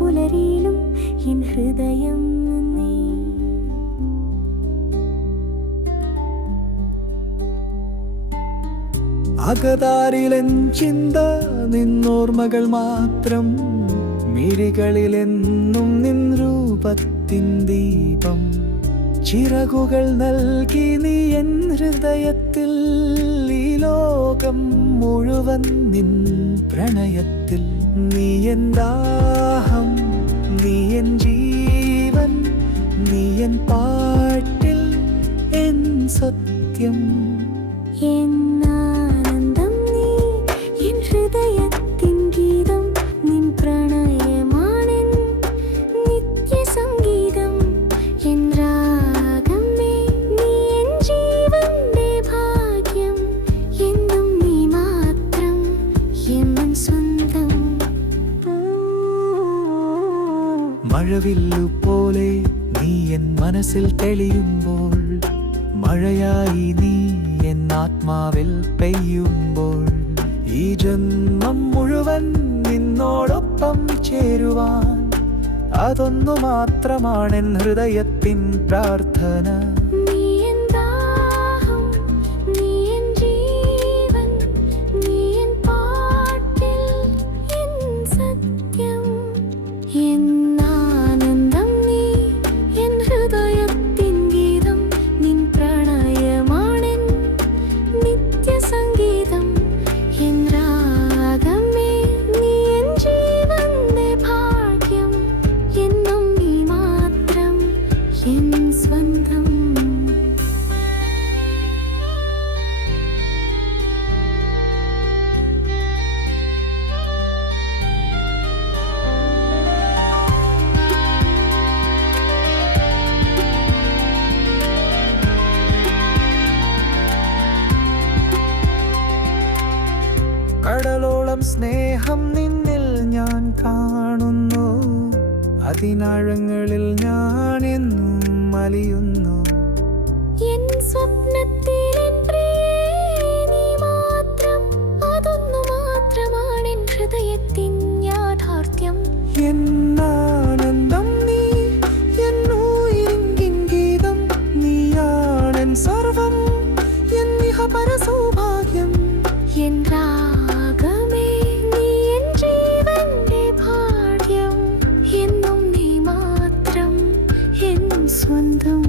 പുലരിയിലും N ഹൃദയം നീ. അകതാരിലെൻ ചിന്ത നിന്നോർമ്മകൾ മാത്രം, മിഴികളിലെന്നും നിൻ രൂപത്തിൻ ദീപം. ചിറകുകൾ നൽകി നീ എൻ ഹൃദയത്തിൽ, ഈ ലോകം മുഴുവൻ നിൻ പ്രണയത്തിൽ. നീ എൻ ദാഹം, നീ എൻ ജീവൻ, നീ എൻ പാട്ടിൽ എൻ സത്യം. എന്നാനന്ദം നീ എൻ ഹൃദയത്തിൻ ഗീതം, നിൻ പ്രണയമാണെൻ നിത്യസംഗീതം. എൻ രാഗമേ നീ എൻ ജീവന്റെ ഭാഗ്യം, എന്നും നീ മാത്രം എന്നും സ്വന്തം. മഴവില്ലു പോലെ നീ എൻ മനസ്സിൽ തെളിയുമ്പോൾ, മഴയായി നീ എൻ ആത്മാവിൽ പെയ്യുമ്പോൾ, ഈ ജന്മം മുഴുവൻ നിന്നോടൊപ്പം ചേരുവാൻ അതൊന്നു മാത്രമാണെൻ ഹൃദയത്തിൻ പ്രാർത്ഥന. നീ എൻ ദാഹം, നീ എൻ ജീവൻ, നീ എൻ പാട്ടിൽ എൻ സത്യം. എന്നാനന്ദം നീ എൻ ഹൃദയത്തിൻ ഗീതം, നിൻ പ്രണയമാണെൻ നിത്യസംഗീതം. എൻ രാഗമേ നീ എൻ ജീവന്റെ ഭാഗ്യം, എന്നും നീ മാത്രം എൻ സ്വന്തം. കടലോളം സ്നേഹം നിന്നിൽ ഞാൻ കാണുന്നു, അതിനാഴങ്ങളിൽ ഞാൻ എന്നും അലിയുന്നു. എൻ സ്വപ്നത്തിൽ എൻ പ്രിയേ നീ മാത്രം, അതൊന്നു മാത്രമാണെൻ ഹൃദയത്തിൻ യാഥാർത്ഥ്യം. എന്നാനന്ദം നീ എൻ ഉയിരിൻ ഗീതം, നീയാണെൻ സർവം എൻ ഇഹപര സൗഭാഗ്യം. എൻ രാഗമേ നീ എൻ ജീവന്റെ ഭാഗ്യം, എന്നും നീ മാത്രം എൻ സ്വന്തം.